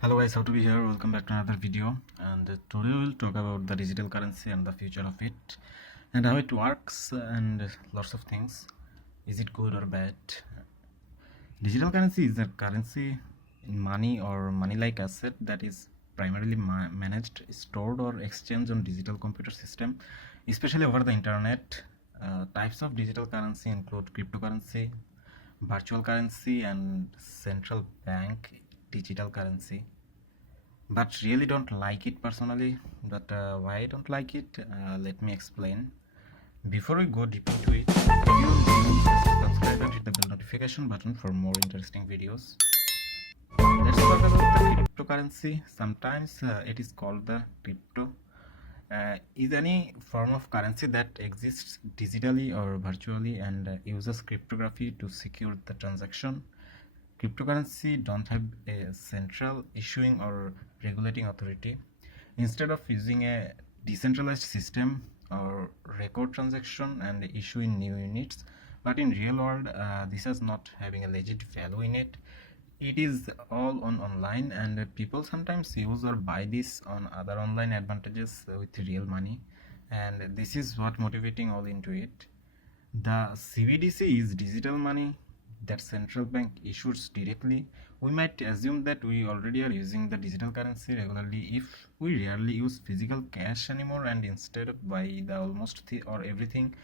Hello guys, how to be here? Welcome back to another video. And today we'll talk about the digital currency and the future of it, and how it works, and lots of things. Is it good or bad? Digital currency is a currency in money or money-like asset that is primarily managed, stored, or exchanged on digital computer system, especially over the internet. Types of digital currency include cryptocurrency, virtual currency, and central bank digital currency. But really don't like it personally. But why I don't like it, let me explain. Before we go deep into it, you subscribe and hit the bell notification button for more interesting videos. Let's talk about the cryptocurrency. Sometimes it is called the crypto. Is any form of currency that exists digitally or virtually and uses cryptography to secure the transaction. Cryptocurrency don't have a central issuing or regulating authority. Instead of using a decentralized system or record transaction and issue in new units, but in real world, this is not having a legit value in it. It is all on online, and people sometimes use or buy this on other online advantages with real money, and this is what motivating all into it. The CBDC is digital money that central bank issues directly. We might assume that we already are using the digital currency regularly if we rarely use physical cash anymore, and instead of buy the almost or everything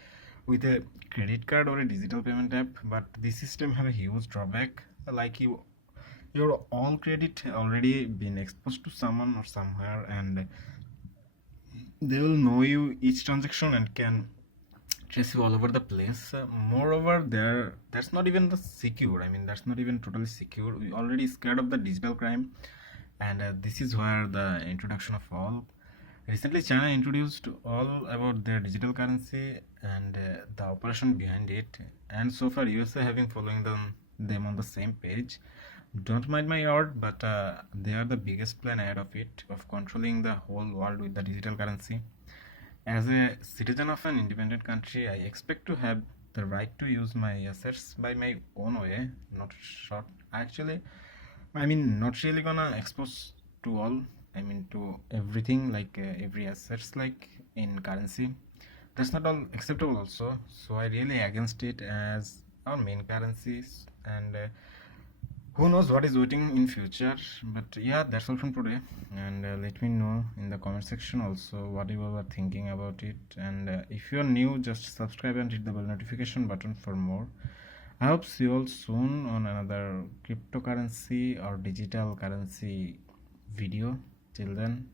with a credit card or a digital payment app. But this system have a huge drawback, like your all credit already been exposed to someone or somewhere, and they will know you each transaction and can trace you all over the place. Moreover, that's not even the secure. I mean, that's not even totally secure. We already scared of the digital crime, and this is where the introduction of all. Recently, China introduced all about their digital currency and the operation behind it, and so far USA having following them on the same page. Don't mind my word, but they are the biggest plan ahead of it of controlling the whole world with the digital currency. As a citizen of an independent country, I expect to have the right to use my assets by my own way, not short. Actually, I mean, not really gonna expose to all. I mean, to everything, like every assets like in currency. That's not all acceptable also. So I really against it as our main currencies, and who knows what is waiting in future. But yeah, that's all from today, and let me know in the comment section also what you were thinking about it. And if you're new, just subscribe and hit the bell notification button for more. I hope see you all soon on another cryptocurrency or digital currency video. Till then,